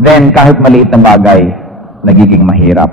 then kahit maliit na bagay, nagiging mahirap.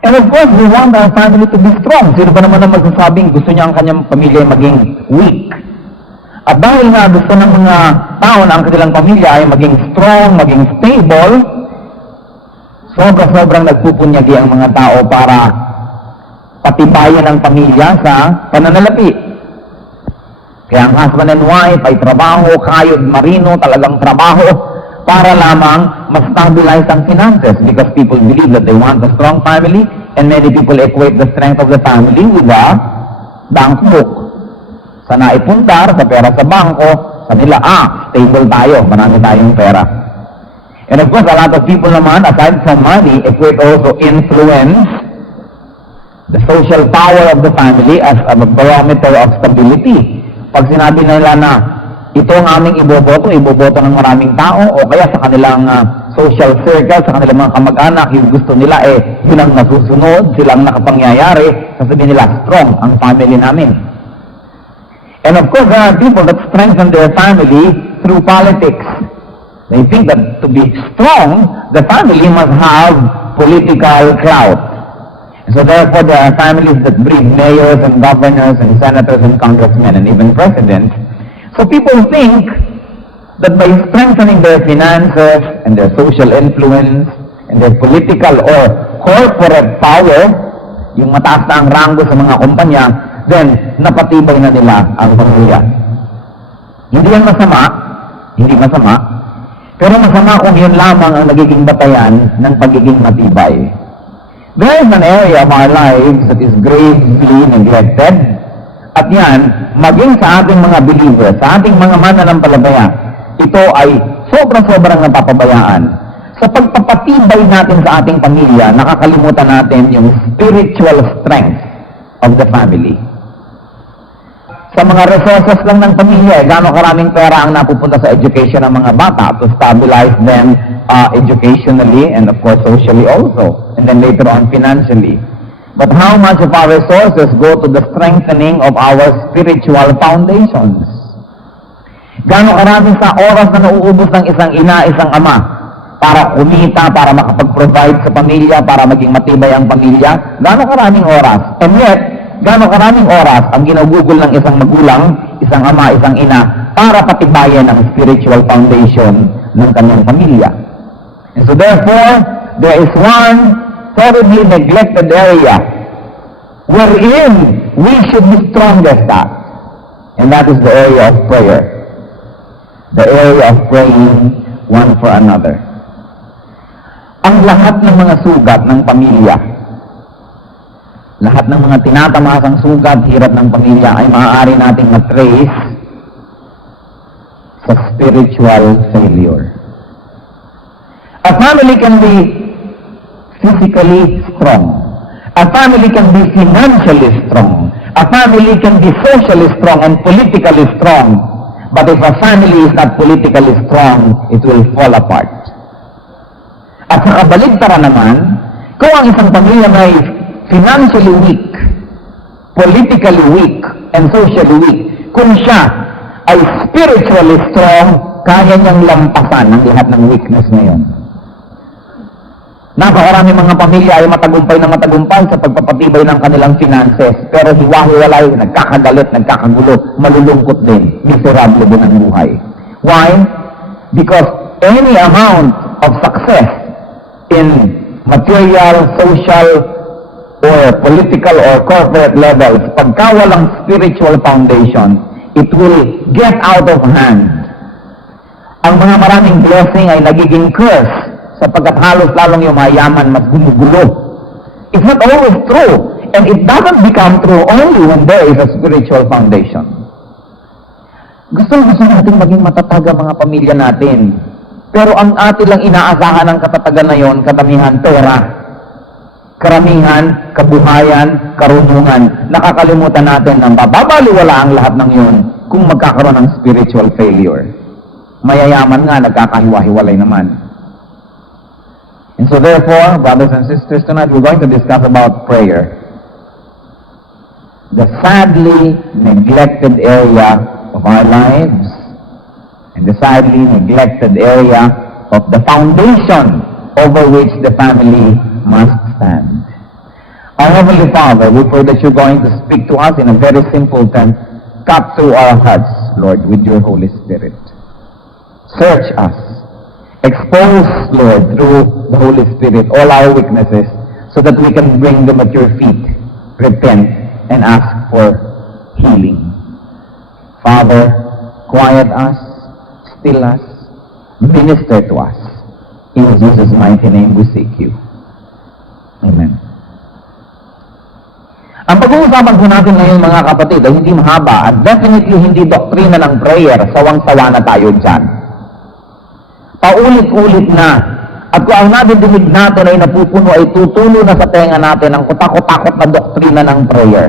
And of course, we want our family to be strong. Sino ba naman ang magsasabing gusto niya ang kanyang pamilya maging weak? At dahil nga gusto ng mga tao na ang kanilang pamilya ay maging strong, maging stable, sobrang nagpupunyagi ang mga tao para patibayan ang pamilya sa pananalapi. Kaya ang husband and wife ay trabaho, kayod marino, talagang trabaho para lamang ma-stabilize ang finances, because people believe that they want a strong family, and many people equate the strength of the family with the bank book. Sa naipundar, sa pera sa bangko, sa nila, stable tayo, marami tayong pera. And of course, a lot of people naman, aside from money, equate also influence, the social power of the family as a barometer of stability. Pag sinabi nila na ito ang aming iboboto ng maraming tao, o kaya sa kanilang social circle, sa kanilang mga kamag-anak, yung gusto nila yun ang nasusunod, silang nakapangyayari, sasabihin nila, strong ang family namin. And of course, there are people that strengthen their family through politics. They think that to be strong, the family must have political clout. So therefore, there are families that breed mayors and governors and senators and congressmen and even presidents. So people think that by strengthening their finances and their social influence and their political or corporate power, yung mataas na ang ranggo sa mga kumpanya, then napatibay na nila ang pamilya. Hindi yan masama, hindi masama, pero masama kung yun lamang ang nagiging batayan ng pagiging matibay. There is an area of our lives that is gravely neglected. At yan, maging sa ating mga believers, sa ating mga mananampalataya, ito ay sobrang napapabayaan. Sa pagpapatibay natin sa ating pamilya, nakakalimutan natin yung spiritual strength of the family. Sa mga resources lang ng pamilya, gano'ng karaming pera ang napupunta sa education ng mga bata to stabilize them educationally and of course socially also, and then later on financially. But how much of our resources go to the strengthening of our spiritual foundations? Gano'ng karami sa oras na nauubos ng isang ina, isang ama para kumita, para makapag-provide sa pamilya, para maging matibay ang pamilya? Gano'ng karaming oras? And yet, gano'ng karaming oras ang ginugugol ng isang magulang, isang ama, isang ina, para patibayan ang spiritual foundation ng kanyang pamilya. And so therefore, there is one terribly neglected area wherein we should be strongest at, and that is the area of prayer. The area of praying one for another. Ang lahat ng mga sugat ng pamilya, lahat ng mga tinatamasang sugat, hirap ng pamilya ay maaari nating matrace sa spiritual failure. A family can be physically strong. A family can be financially strong. A family can be socially strong and politically strong. But if a family is not politically strong, it will fall apart. At sa kabaligtara naman, kung ang isang pamilya ay financially weak, politically weak, and socially weak, kung siya ay spiritually strong, kaya niyang lampasan ang lahat ng weakness na yun. Napakarami mga pamilya ay matagumpay na matagumpay sa pagpapatibay ng kanilang finances, pero hiwa-hiwalay, nagkakagalit, nagkakagulo, malulungkot din, miserable din ang buhay. Why? Because any amount of success in material, social, or political or corporate levels, pagka walang spiritual foundation, it will get out of hand. Ang mga maraming blessing ay nagiging curse sapagkat halos lalong yung mayaman mas gumugulo. It's not always true, and it doesn't become true only when there is a spiritual foundation. Gusto natin maging matatag ang mga pamilya natin. Pero ang atin lang inaasahan ng katatagan na yon, karamihan pera, karamihan kabuhayan, karunungan. Nakakalimutan natin na mababaliwala ang lahat ng yon kung magkakaroon ng spiritual failure. Mayayaman nga, nagkakahiwa-hiwalay naman. And so therefore, brothers and sisters, tonight we're going to discuss about prayer. The sadly neglected area of our lives, and the sadly neglected area of the foundation over which the family must stand. Our Heavenly Father, we pray that you're going to speak to us in a very simple term. Cut through our hearts, Lord, with your Holy Spirit. Search us. Expose, Lord, through the Holy Spirit, all our weaknesses, so that we can bring them at your feet, repent, and ask for healing. Father, quiet us, still us, minister to us. In Jesus' mighty name we seek you. Amen. Ang pag-uusapan po natin ngayon mga kapatid ay hindi mahaba at definitely hindi doktrina ng prayer. Sawang-sawa na tayo dyan. Paulit-ulit na. At kung ang nadidinig natin ay napupuno ay tutulo na sa tenga natin ang kutakot-takot na doktrina ng prayer.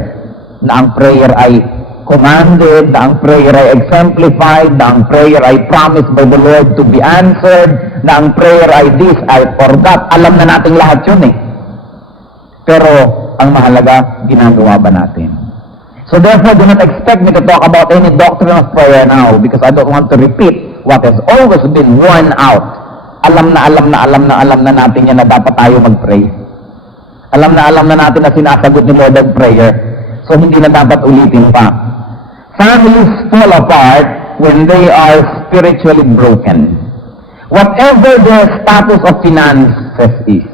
Na ang prayer ay commanded, na ang prayer ay exemplified, na ang prayer ay promised by the Lord to be answered, na ang prayer ay this, I forgot. Alam na natin lahat yun eh. Pero ang mahalaga, ginagawa ba natin? So therefore, do not expect me to talk about any doctrine of prayer now because I don't want to repeat what has always been worn out. Alam na natin yan na dapat tayo mag-pray. Alam na natin na sinasagot ni Lord ang prayer. So hindi na dapat ulitin pa. Families fall apart when they are spiritually broken. Whatever their status of finances is.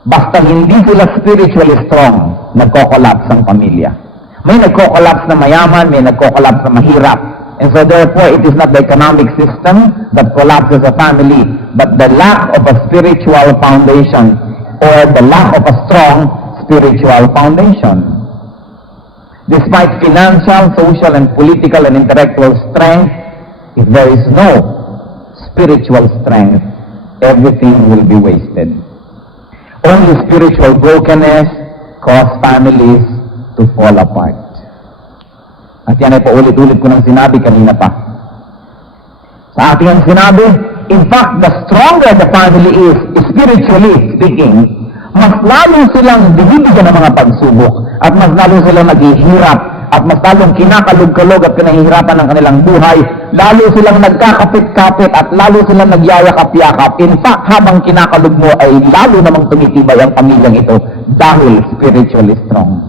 Basta hindi sila spiritually strong, nagko-collapse ang pamilya. May nagko-collapse na mayaman, may nagko-collapse na mahirap. And so therefore, it is not the economic system that collapses a family, but the lack of a spiritual foundation or the lack of a strong spiritual foundation. Despite financial, social, and political and intellectual strength, if there is no spiritual strength, everything will be wasted. Only spiritual brokenness cause families to fall apart. At yan ay paulit-ulit ko nang sinabi kanina pa. Sa ating ang sinabi, in fact, the stronger the family is, spiritually speaking, mas lalo silang binibigyan ng mga pagsubok at mas lalo silang naghihirap at mas lalong kinakalog-kalog at kinahihirapan ng kanilang buhay, lalo silang nagkakapit-kapit at lalo silang nagyayakap-yakap. In fact, habang kinakalog mo ay lalo namang tumitibay ang pamilyang ito dahil spiritually strong.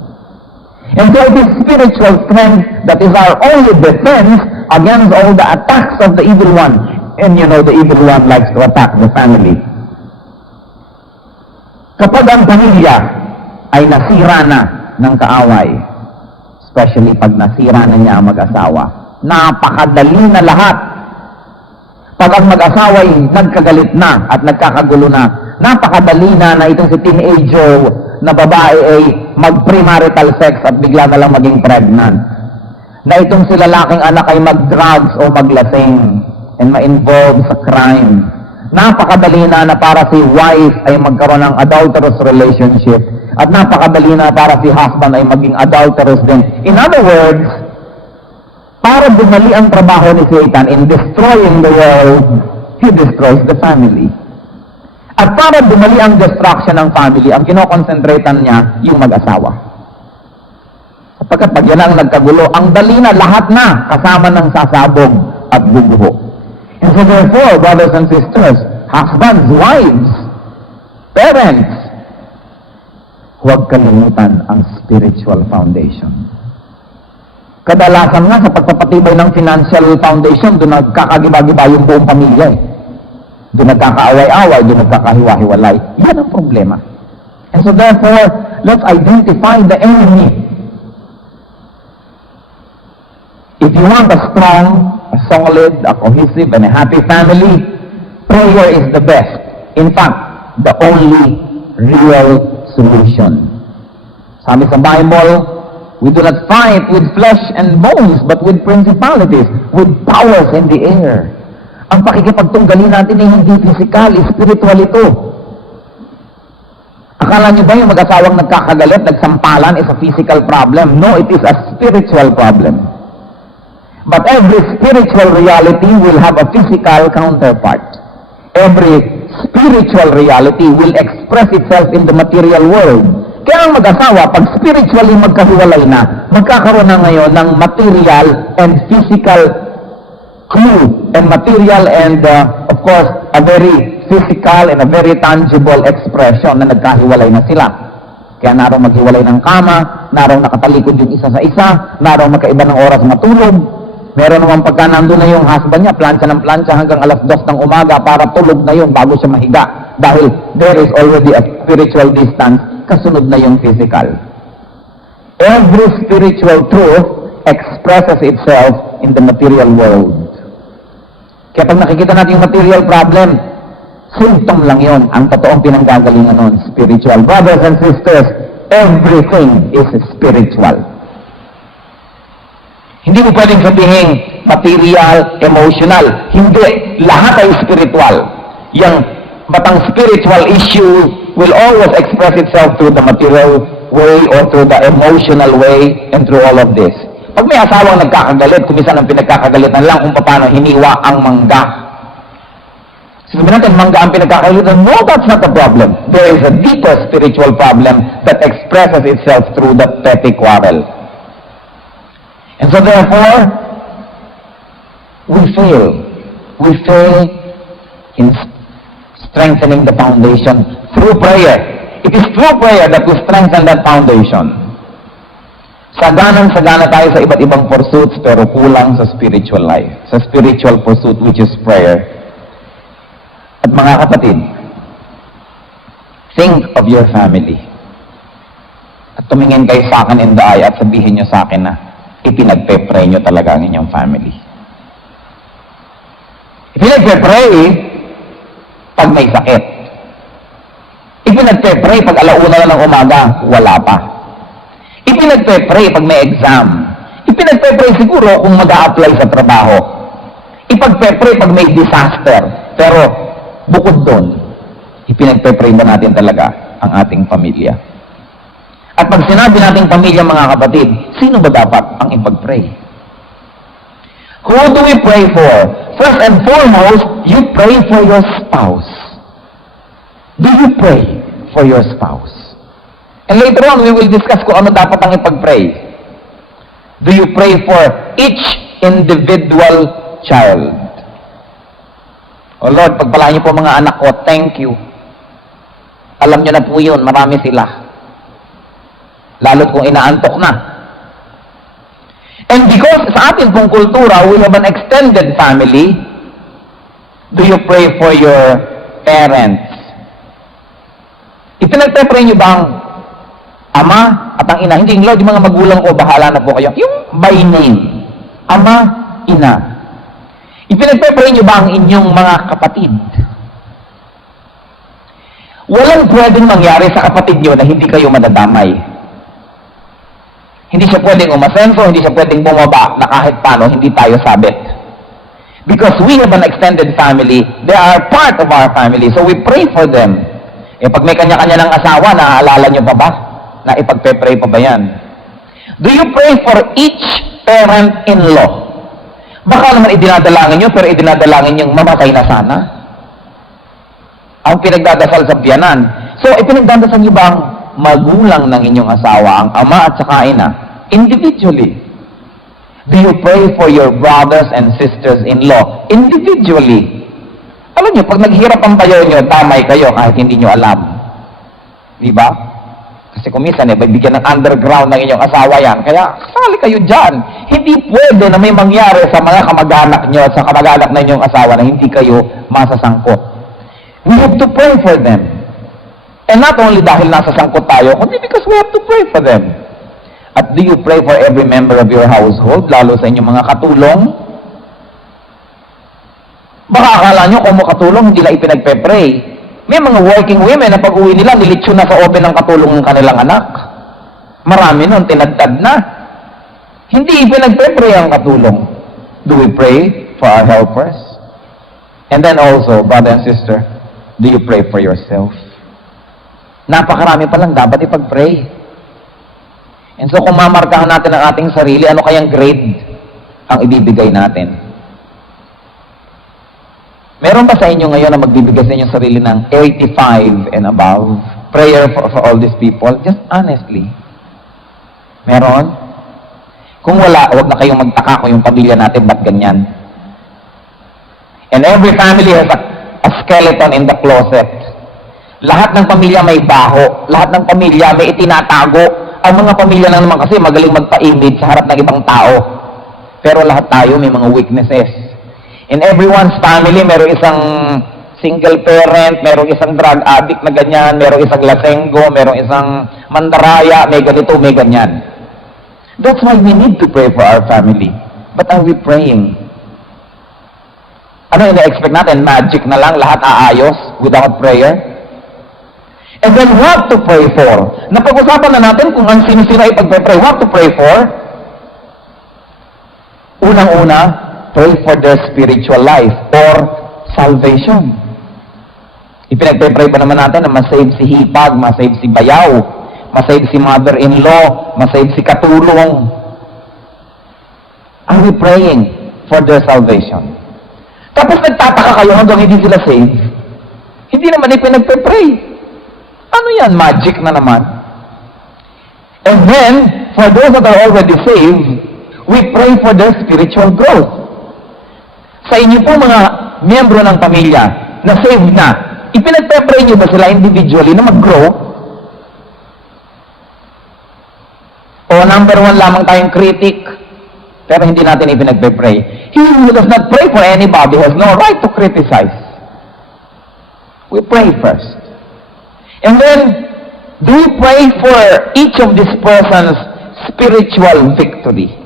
And so it is spiritual strength that is our only defense against all the attacks of the evil one. And you know, the evil one likes to attack the family. Kapag ang pamilya ay nasira na ng kaaway, especially pag nasira na niya ang mag-asawa, napakadali na lahat. Pag ang mag-asawa ay nagkagalit na at nagkakagulo na, napakadali na itong si teenager na babae ay mag-premarital sex at bigla na lang maging pregnant. Na itong si lalaking anak ay mag-drugs o maglasing and ma-involve sa crime. Napakadali na para si wife ay magkaroon ng adulterous relationship at napakadali na para si husband ay maging adulterous din. In other words, para bumali ang trabaho ni Satan in destroying the world, he destroys the family. At para bumali ang destruction ng family, ang kinokonsentratan niya yung mag-asawa. Sapagkat pag yan ang nagkagulo, ang dali na lahat na kasama ng sasabog at bubuho. And so therefore, brothers and sisters, husbands, wives, parents, huwag kalimutan ang spiritual foundation. Kadalasan nga sa pagpapatibay ng financial foundation, doon nagkakagiba-giba yung buong pamilya. Doon nagkakaaway-away, doon nagkakahiwa-hiwalay. Yan ang problema. And so therefore, let's identify the enemy. If you want a strong, a solid, a cohesive, and a happy family, prayer is the best. In fact, the only real solution. Sabi sa Bible, we do not fight with flesh and bones, but with principalities, with powers in the air. Ang pakikipagtunggali natin ay hindi physical, spiritual ito. Akala niyo ba yung mag-asawang nagkakagalit, nagsampalan is a physical problem? No, it is a spiritual problem. But every spiritual reality will have a physical counterpart. Every spiritual reality will express itself in the material world. Kaya ang mag-asawa, pag spiritually magkahiwalay na, magkakaroon na ngayon ng material and physical clue, and material and, of course, a very physical and a very tangible expression na nagkahiwalay na sila. Kaya naroon maghiwalay ng kama, naroon nakatalikod yung isa sa isa, naroon magkaiba ng oras matulog. Meron naman pagka nandun na yung husband niya, plancha ng plancha hanggang alas 2 ng umaga para tulog na yun bago siya mahiga. Dahil there is already a spiritual distance, kasunod na yung physical. Every spiritual truth expresses itself in the material world. Kaya pag nakikita natin yung material problem, symptom lang yon. Ang totoong pinanggagalingan nun, spiritual. Brothers and sisters, everything is spiritual. Hindi mo pwedeng sabihin material, emotional. Hindi. Lahat ay spiritual. But ang spiritual issue will always express itself through the material way or through the emotional way and through all of this. Pag may asawang nagkakagalit, kumisan ang pinagkakagalitan lang kung paano hiniwa ang mangga. Sabi natin, mangga ang pinagkakagalitan. No, that's not the problem. There is a deeper spiritual problem that expresses itself through the petty quarrel. And so therefore, we fail. We fail in strengthening the foundation through prayer. It is through prayer that we strengthen that foundation. Saganang-sagana tayo sa iba't ibang pursuits pero kulang sa spiritual life. Sa spiritual pursuit which is prayer. At mga kapatid, think of your family. At tumingin kayo sa akin in the eye at sabihin nyo sa akin na ipinagpe-pray nyo talaga ang inyong family. Ipinagpe-pray pag may sakit. Ipinagpe-pray pag alauna na ng umaga, wala pa. Ipinagpe-pray pag may exam. Ipinagpe-pray siguro kung mag-a-apply sa trabaho. Ipagpe-pray pag may disaster. Pero bukod doon, ipinagpe-pray ba natin talaga ang ating pamilya? At pag sinabi nating pamilya, mga kapatid, sino ba dapat ang ipag-pray? Who do we pray for? First and foremost, you pray for your spouse. Do you pray for your spouse? And later on, we will discuss kung ano dapat ang ipag-pray. Do you pray for each individual child? Oh Lord, pagpalaan niyo po mga anak ko, thank you. Alam niyo na po yun, marami sila. Lalo't kung inaantok na, And because sa atin pong kultura, we have an extended family, do you pray for your parents? Ipinagpe-pray niyo ba ang ama at ang ina? Hindi, Lord, yung mga magulang ko, bahala na po kayo. Yung by name, ama, ina. Ipinagpe-pray niyo ba ang inyong mga kapatid? Walang pwedeng mangyari sa kapatid niyo na hindi kayo madadamay. Hindi siya pwedeng umasenso, hindi siya pwedeng bumaba na kahit paano, hindi tayo sabit. Because we have an extended family, they are part of our family, so we pray for them. Eh pag may kanya-kanya ng asawa, naaalala niyo pa ba? Na ipagpe-pray pa ba yan? Do you pray for each parent-in-law? Baka naman idinadalangin niyo, pero idinadalangin niyong mamatay na sana. Ang pinagdadasal sa biyanan. So, ipinagdadasal niyo ba ang magulang ng inyong asawa, ang ama at saka ina, individually? Do you pray for your brothers and sisters-in-law individually? Alam niyo, pag naghirap ang bayo niyo, damay kayo kahit hindi niyo alam. Di ba? Kasi kung minsan, bibigyan ng underground ng inyong asawa yan. Kaya, sali kayo dyan. Hindi pwede na may mangyari sa mga kamag-anak niyo at sa kamag-anak ng inyong asawa na hindi kayo masasangkot. We have to pray for them. And not only dahil nasa sangkot tayo, kundi because we have to pray for them. At do you pray for every member of your household, lalo sa inyong mga katulong? Baka akala nyo kung makatulong, hindi na ipinagpe-pray. May mga working women na pag-uwi nila, nilitsyo na sa open ng katulong ng kanilang anak. Marami nun, tinadtad na. Hindi ipinagpe-pray ang katulong. Do we pray for our helpers? And then also, brother and sister, do you pray for yourself? Napakarami pa lang dapat ipag-pray. And so kung mamarkahan natin ang ating sarili, ano kayang grade ang ibibigay natin? Meron ba sa inyo ngayon na magbibigay sa inyong sarili ng 85 and above? Prayer for all these people? Just honestly. Meron? Kung wala, huwag na kayong magtaka kung yung pamilya natin ba't ganyan. And every family has a skeleton in the closet. Lahat ng pamilya may baho. Lahat ng pamilya may itinatago. Ang mga pamilya lang naman kasi magaling magpa-image sa harap ng ibang tao. Pero lahat tayo may mga weaknesses. In everyone's family, merong isang single parent, merong isang drug addict na ganyan, merong isang lasenggo, merong isang mandaraya, may ganito, may ganyan. That's why we need to pray for our family. But are we praying? Ano ina-expect natin? Magic na lang, lahat aayos without prayer? And then what to pray for? Napag-usapan na natin kung ang sino-sino ay pagpe-pray. What to pray for? Unang-una, pray for their spiritual life or salvation. Ipinagpe-pray ba naman natin na masave si hipag, masave si bayaw, masave si mother-in-law, masave si katulong? Are we praying for their salvation? Tapos nagtataka kayo hanggang hindi sila save? Hindi naman ipinagpe-pray. Ano yan? Magic na naman. And then, for those that are already saved, we pray for their spiritual growth. Sa inyo po mga miyembro ng pamilya na saved na, ipinagpe-pray nyo ba sila individually na mag-grow? O number one lamang tayong critic, pero hindi natin ipinagpe-pray. He who does not pray for anybody has no right to criticize. We pray first. And then, do we pray for each of these persons' spiritual victory?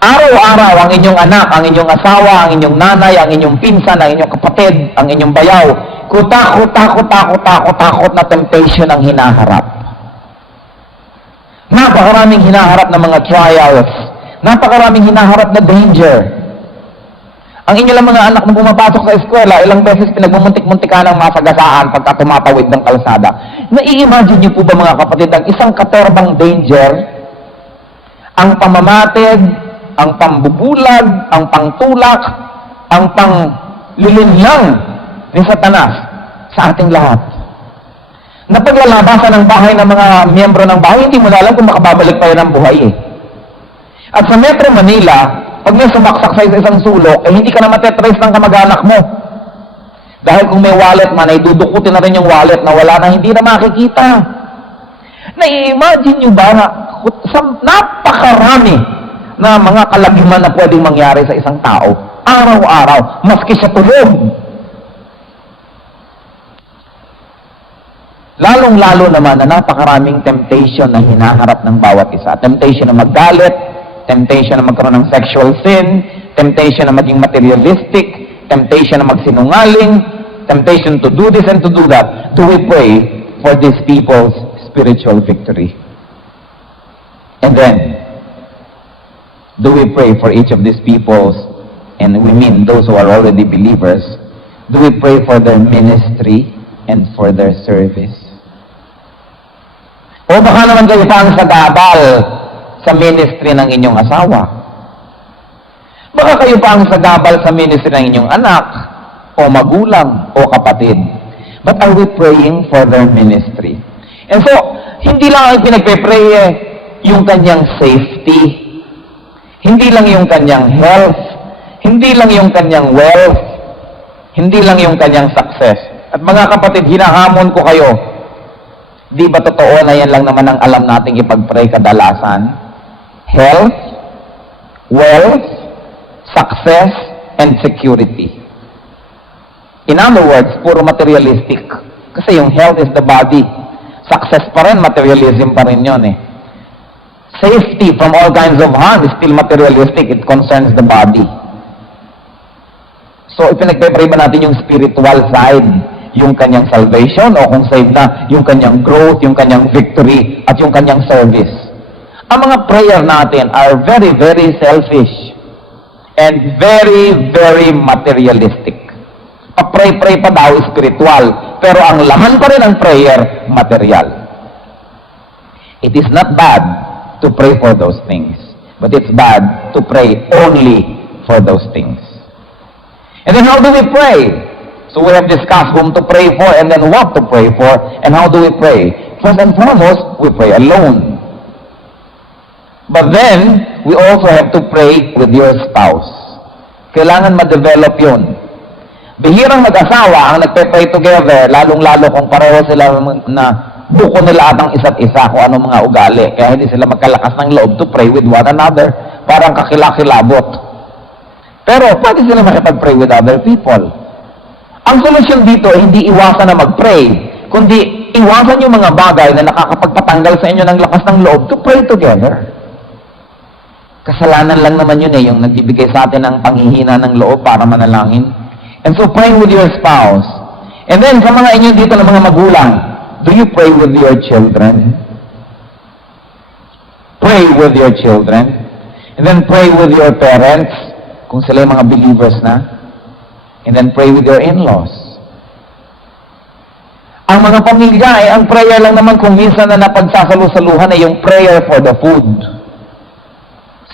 Araw-araw, ang inyong anak, ang inyong asawa, ang inyong nanay, ang inyong pinsan, ang inyong kapatid, ang inyong bayaw, takot na temptation ang hinaharap. Napakaraming hinaharap na mga trials. Napakaraming hinaharap na danger. Ang inyo lang mga anak na pumapasok sa eskwela, ilang beses pinagmumuntik-muntikan ng masagasaan pagka tumatawid ng kalsada. Nai-imagine niyo po ba mga kapatid, ang isang katorbang danger, ang pamamatid, ang pambubulag, ang pangtulak, ang panglilinlang ni Satanas sa ating lahat. Napaglalabasan ng bahay ng mga miyembro ng bahay, hindi mo na alam kung makababalik tayo ng buhay eh. At sa Metro Manila, pag may sumaksak sa isang sulok, hindi ka na matetrace ng kamag-anak mo. Dahil kung may wallet man, ay dudukutin na rin yung wallet na wala na, hindi na makikita. Na-imagine nyo ba na napakarami na mga kalagiman na pwedeng mangyari sa isang tao, araw-araw, maski sa tulog. Lalong-lalo naman na napakaraming temptation na hinaharap ng bawat isa. Temptation na maggalit, temptation na magkaroon ng sexual sin, temptation na maging materialistic, temptation na magsinungaling, temptation to do this and to do that. Do we pray for these people's spiritual victory? And then, do we pray for each of these people's, and we mean those who are already believers, do we pray for their ministry and for their service? O baka naman kayo pa ang sagabal sa ministry ng inyong asawa. Baka kayo pa ang sagabal sa ministry ng inyong anak, o magulang, o kapatid. But are we praying for their ministry? And so, hindi lang ang pinagpe-pray yung kanyang safety, hindi lang yung kanyang health, hindi lang yung kanyang wealth, hindi lang yung kanyang success. At mga kapatid, hinahamon ko kayo, di ba totoo na yan lang naman ang alam nating ipag-pray kadalasan? Health, wealth, success, and security. In other words, puro materialistic. Kasi yung health is the body. Success pa rin, materialism pa rin yun eh. Safety from all kinds of harm is still materialistic. It concerns the body. So, ipinagpipray ba natin yung spiritual side, yung kanyang salvation, o kung saved na, yung kanyang growth, yung kanyang victory, at yung kanyang service? Ang mga prayer natin are very, very selfish and very, very materialistic. Pa-pray-pray pa daw spiritual, pero ang laman pa rin ng prayer, material. It is not bad to pray for those things, but it's bad to pray only for those things. And then how do we pray? So we have discussed whom to pray for and then what to pray for, and how do we pray? First and foremost, we pray alone. But then, we also have to pray with your spouse. Kailangan ma-develop yun. Bihirang mag-asawa ang nagpe-pray together, lalong-lalo kung pareho sila na buko nila at ang isa't isa kung anong mga ugali. Kaya hindi sila magkalakas ng loob to pray with one another. Parang kakilakilabot. Pero pwede sila makipag-pray with other people. Ang solusyon dito, hindi iwasan na mag-pray, kundi iwasan yung mga bagay na nakakapagpatanggal sa inyo ng lakas ng loob to pray together. Kasalanan lang naman yun yung nagbibigay sa atin ng panghihina ng loob para manalangin. And so pray with your spouse. And then sa mga inyo dito ng mga magulang, do you pray with your children? Pray with your children. And then pray with your parents, kung sila yung mga believers na. And then pray with your in-laws. Ang mga pamilya ang prayer lang naman kung minsan na napagsasalusaluhan ay yung prayer for the food.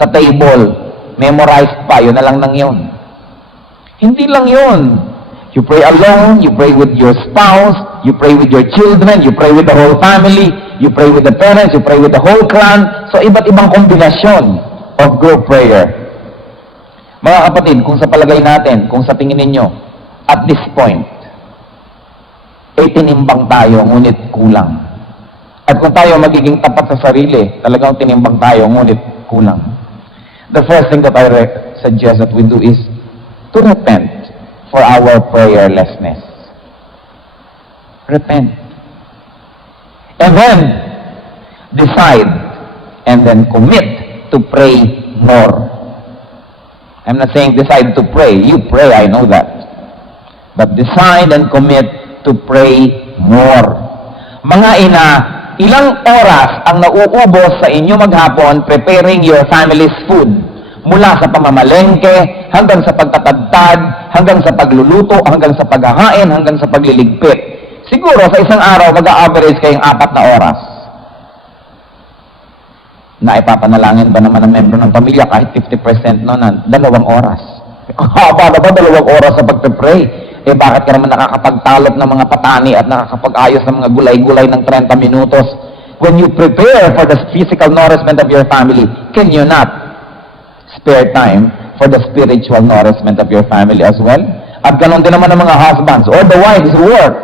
Sa table, memorized pa, yun na lang yun. Hindi lang yun. You pray alone, you pray with your spouse, you pray with your children, you pray with the whole family, you pray with the parents, you pray with the whole clan. So, iba't ibang kombinasyon of group prayer. Mga kapatid, kung sa palagay natin, kung sa tingin ninyo, at this point, tinimbang tayo, ngunit kulang. At kung tayo magiging tapat sa sarili, talagang tinimbang tayo, ngunit kulang. The first thing that I suggest that we do is to repent for our prayerlessness. Repent. And then, decide, and then commit to pray more. I'm not saying decide to pray. You pray, I know that. But decide and commit to pray more. Mga ina, ilang oras ang nauubos sa inyo maghapon preparing your family's food? Mula sa pamamalengke, hanggang sa pagtatagtad, hanggang sa pagluluto, hanggang sa paghahain, hanggang sa pagliligpit. Siguro sa isang araw, mag-a-average kayong 4 na oras. Naipapanalangin ba naman ng membro ng pamilya kahit 50% no, na 2 oras? Haba na ba 2 oras sa pagpe-pray? Bakit ka naman nakakapagtalop ng mga patani at nakakapag-ayos ng mga gulay-gulay ng 30 minutos? When you prepare for the physical nourishment of your family, can you not spare time for the spiritual nourishment of your family as well? At ganon din naman ng mga husbands or the wives who work.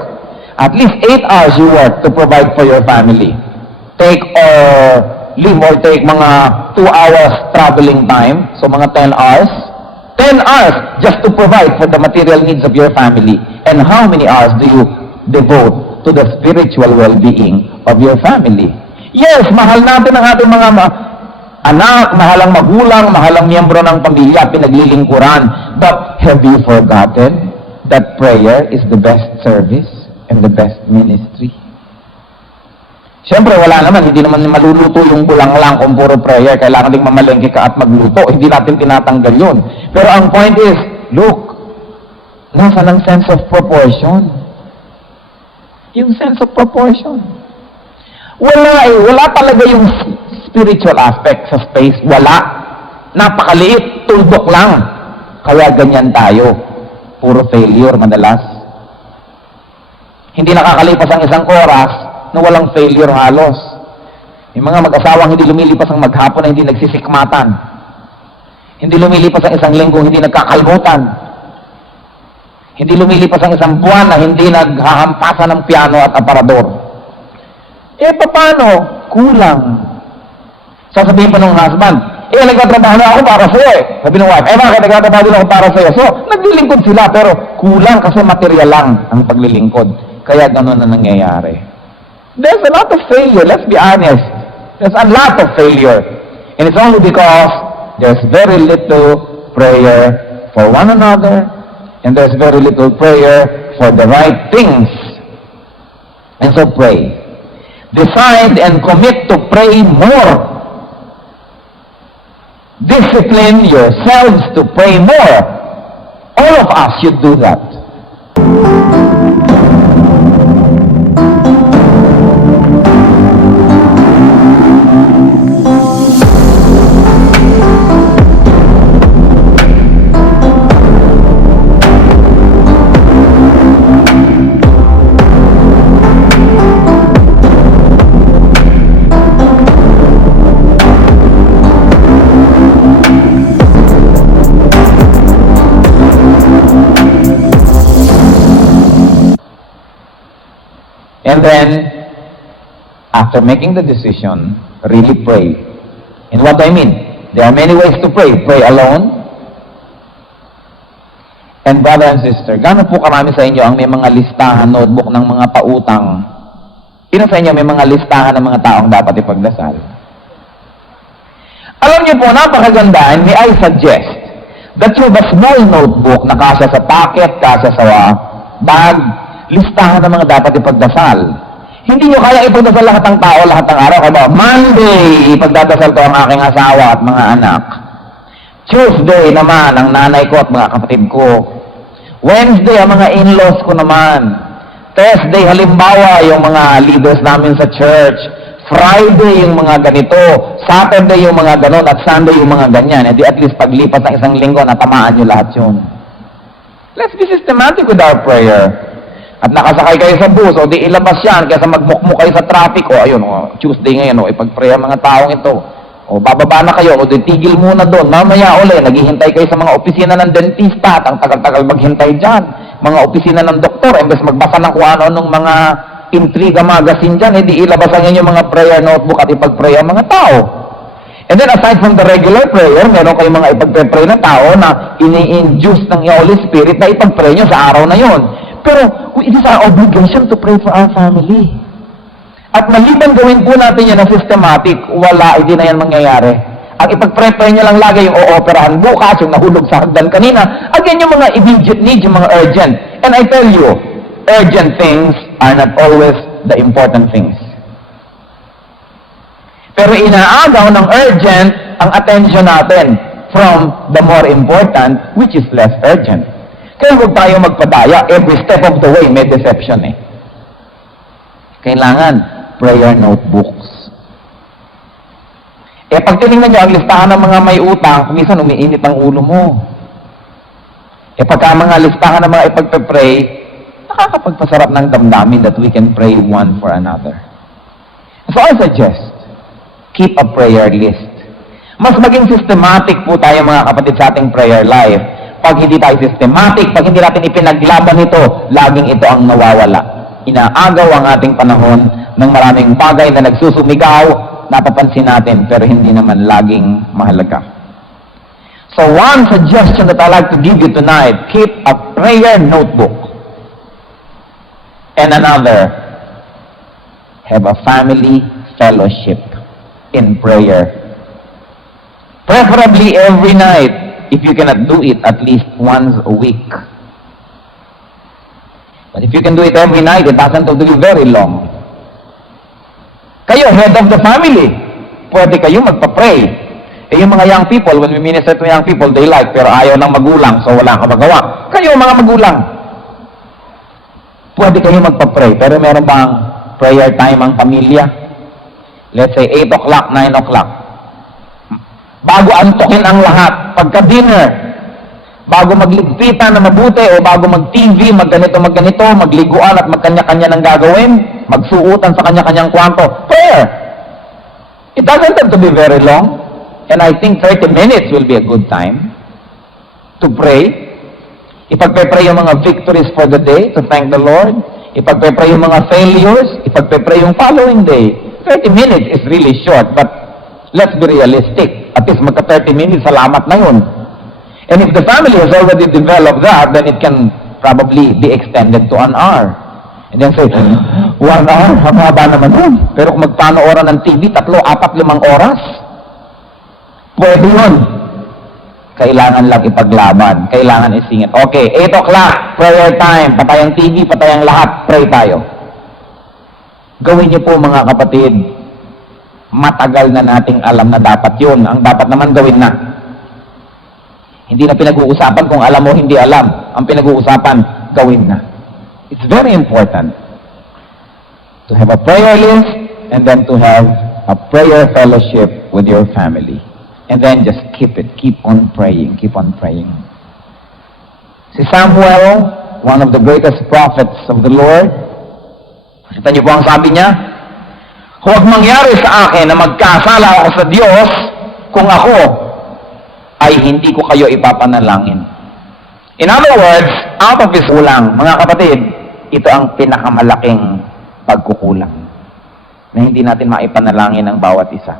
At least 8 hours you work to provide for your family. Take or live or take mga 2 hours traveling time, so mga 10 hours. 10 hours just to provide for the material needs of your family. And how many hours do you devote to the spiritual well-being of your family? Yes, mahal natin ang ating mga anak, mahal ang magulang, mahal ang miyembro ng pamilya, pinaglilingkuran. But have you forgotten that prayer is the best service and the best ministry? Siyempre, wala naman, hindi naman maluluto yung bulang lang kung puro prayer. Kailangan ding mamalengke ka at magluto. Hindi natin tinatanggal yun. Pero ang point is, look, nasa ng sense of proportion. Yung sense of proportion. Wala talaga yung spiritual aspect sa space. Wala. Napakaliit, tuldok lang. Kaya ganyan tayo. Puro failure madalas. Hindi nakakalipas ang isang oras na walang failure halos. Yung mga mag-asawang hindi lumilipas ang maghapon na hindi nagsisikmatan. Hindi lumilipas ang isang linggo hindi nagkakalmutan. Hindi lumilipas ang isang buwan na hindi naghahampasan ng piano at aparador. Paano? Kulang. Sasabihin pa ng husband, nagtatrabaho na ako para sa'yo Sabi ng wife, bakit nagtatrabaho din ako para sa'yo? So, naglilingkod sila, pero kulang kasi material lang ang paglilingkod. Kaya gano'n na nangyayari. There's a lot of failure, let's be honest. There's a lot of failure. And it's only because there's very little prayer for one another, and there's very little prayer for the right things. And so pray. Decide and commit to pray more. Discipline yourselves to pray more. All of us should do that. And then, after making the decision, really pray. And what do I mean? There are many ways to pray. Pray alone. And brother and sister, gaano po karami sa inyo ang may mga listahan, notebook ng mga pautang? Sino sa inyo may mga listahan ng mga taong dapat ipagdasal? Alam niyo po, napakaganda, and may I suggest that you have a small notebook na kasya sa pocket, kasya sa bag, listahan ng mga dapat ipagdasal. Hindi nyo kaya ipagdasal lahat ng tao, lahat ng araw. Kaya Monday, ipagdadasal ko ang aking asawa at mga anak. Tuesday naman, ang nanay ko at mga kapatid ko. Wednesday, ang mga in-laws ko naman. Thursday, halimbawa, yung mga leaders namin sa church. Friday, yung mga ganito. Saturday, yung mga ganon. At Sunday, yung mga ganyan. Hindi at least paglipas ng isang linggo, natamaan nyo lahat yun. Let's be systematic with our prayer. At nakasakay kayo sa bus, o di ilabas yan, kaysa magmukmuk kayo sa traffic, o ayun, Tuesday ngayon, ipag-pray ang mga taong ito. O bababa na kayo, o di tigil muna doon, mamaya uli, naghihintay kayo sa mga opisina ng dentista, at ang tagal-tagal maghintay dyan. Mga opisina ng doktor, imbes magbasa ng kung ano-anong mga intriga magazine dyan, di ilabas ang inyong mga prayer notebook at ipag-pray ang mga tao. And then aside from the regular prayer, meron kayong mga ipag-pray na tao na ini-induce ng Holy Spirit na ipag-pray nyo sa araw na yon. Pero it is our obligation to pray for our family. At maliban gawin po natin yan na systematic, wala, hindi na yan mangyayari. Ang ipag-pray nyo lang lagi yung ooperahan bukas, yung nahulog sa hagdan kanina, again yung mga immediate needs, yung mga urgent. And I tell you, urgent things are not always the important things. Pero inaagaw ng urgent ang attention natin from the more important, which is less urgent. Kaya huwag tayo magpadaya. Every step of the way may deception Kailangan prayer notebooks. Pag tinignan nyo ang listahan ng mga may utang, minsan umiinit ang ulo mo. Pagka mga listahan ng mga ipagpe-pray, nakakapagpasarap ng damdamin that we can pray one for another. So I suggest, keep a prayer list. Mas maging systematic po tayo mga kapatid sa ating prayer life. Pag hindi tayo systematic, pag hindi natin ipinaglaban ito, laging ito ang nawawala. Inaagaw ang ating panahon ng maraming bagay na nagsusumigaw napapansin natin pero hindi naman laging mahalaga. So one suggestion that I like to give you tonight, keep a prayer notebook. And another, have a family fellowship in prayer. Preferably every night. If you cannot do it, at least once a week. But if you can do it every night, it doesn't have to be very long. Kayo, head of the family, pwede kayo magpa-pray. Eh, yung mga young people, when we minister to young people, they like, pero ayaw ng magulang, so wala kang magawa. Kayo, mga magulang, pwede kayo magpa-pray. Pero meron bang prayer time ang pamilya? Let's say 8 o'clock, 9 o'clock. Bago antukin ang lahat, pagka-dinner, bago magligpitan na mabuti, o bago mag-TV, magganito, magliguan at magkanya-kanya ng gagawin, magsuutan sa kanya-kanyang kwarto. Prayer! It doesn't have to be very long. And I think 30 minutes will be a good time to pray. Ipagpe-pray yung mga victories for the day, to thank the Lord. Ipagpe-pray yung mga failures. Ipagpe-pray yung following day. 30 minutes is really short, but let's be realistic. At least magka 30 minutes, salamat na yun. And if the family has already developed that, then it can probably be extended to an hour. And then say, 1 hour, haba naman yun. Pero kung magpanooran ng TV, 3, 4, 5 oras, pwede yun. Kailangan lang ipaglaban. Kailangan isingit. Okay, 8 o'clock, prayer time. Patay ang TV, patay ang lahat. Pray tayo. Gawin niyo po mga kapatid. Matagal na nating alam na dapat yun. Ang dapat naman gawin na. Hindi na pinag-uusapan kung alam mo, hindi alam. Ang pinag-uusapan, gawin na. It's very important to have a prayer list and then to have a prayer fellowship with your family. And then just keep it. Keep on praying. Keep on praying. Si Samuel, one of the greatest prophets of the Lord, kita niyo po ang sabi niya, huwag mangyari sa akin na magkasala ako sa Diyos kung ako ay hindi ko kayo ipapanalangin. In other words, out of his kulang, mga kapatid, ito ang pinakamalaking pagkukulang na hindi natin maipanalangin ang bawat isa.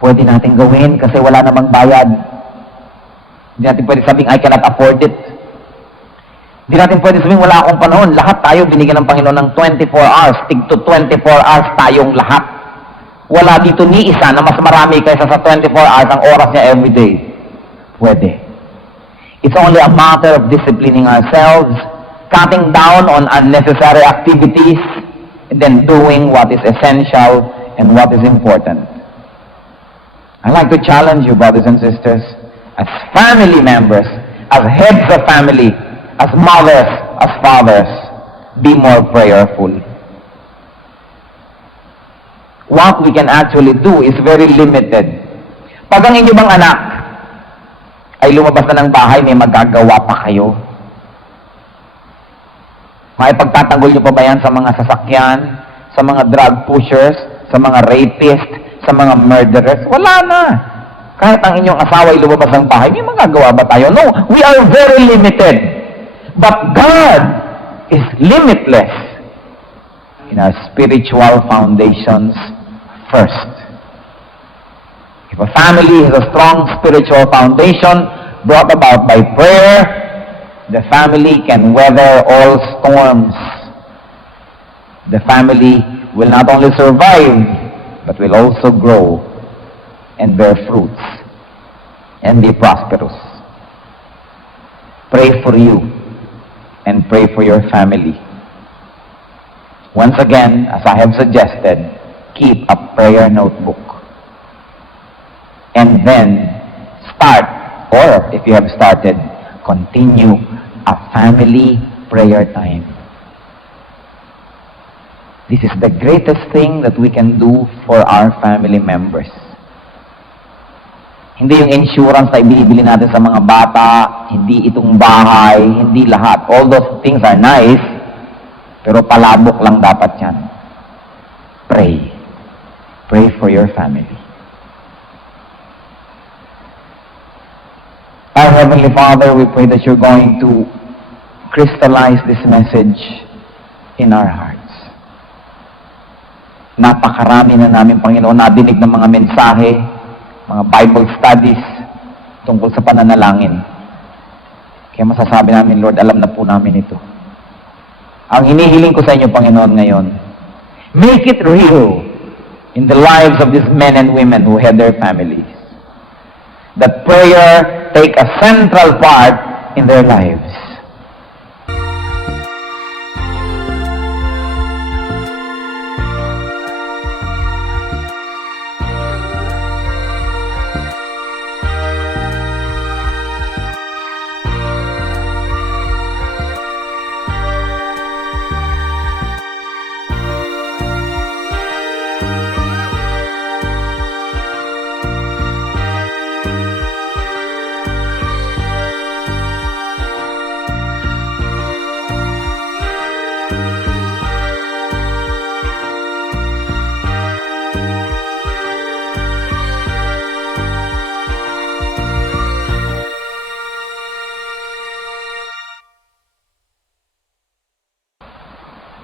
Pwede natin gawin kasi wala namang bayad. Hindi natin pwede sabing, I cannot afford it. Hindi natin pwede sabihin, wala akong panahon. Lahat tayo binigyan ng Panginoon ng 24 hours. Tig to 24 hours tayong lahat. Wala dito ni isa na mas marami kaysa sa 24 hours ang oras niya everyday. Pwede. It's only a matter of disciplining ourselves, cutting down on unnecessary activities, and then doing what is essential and what is important. I'd like to challenge you, brothers and sisters, as family members, as heads of family, as mothers, as fathers, be more prayerful. What we can actually do is very limited. Pag ang inyong mga anak ay lumabas na ng bahay, may magagawa pa kayo. Maipagtatanggol nyo pa ba yan sa mga sasakyan, sa mga drug pushers, sa mga rapists, sa mga murderers? Wala na. Kahit ang inyong asawa ay lumabas ng bahay, may magagawa ba tayo? No, we are very limited. But God is limitless in our spiritual foundations first. If a family has a strong spiritual foundation brought about by prayer, the family can weather all storms. The family will not only survive, but will also grow and bear fruits and be prosperous. Pray for you and pray for your family. Once again, as I have suggested, keep a prayer notebook. And then start, or if you have started, continue a family prayer time. This is the greatest thing that we can do for our family members. Hindi yung insurance na ibibili natin sa mga bata, hindi itong bahay, hindi lahat. All those things are nice, pero palabok lang dapat yan. Pray. Pray for your family. Our Heavenly Father, we pray that you're going to crystallize this message in our hearts. napakarami na namin, Panginoon, nadinig ng mga mensahe, mga Bible studies tungkol sa pananalangin. Kaya masasabi namin, Lord, alam na po namin ito. Ang hinihiling ko sa inyo, Panginoon, ngayon, make it real in the lives of these men and women who had their families. That prayer take a central part in their lives.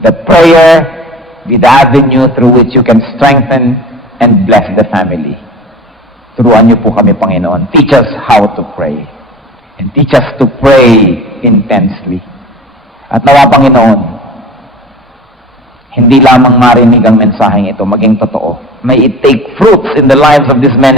That prayer be the avenue through which you can strengthen and bless the family. Turuan niyo po kami, Panginoon. Teach us how to pray. And teach us to pray intensely. At nawa, Panginoon, hindi lamang marinig ang mensaheng ito, maging totoo. May it take fruits in the lives of these men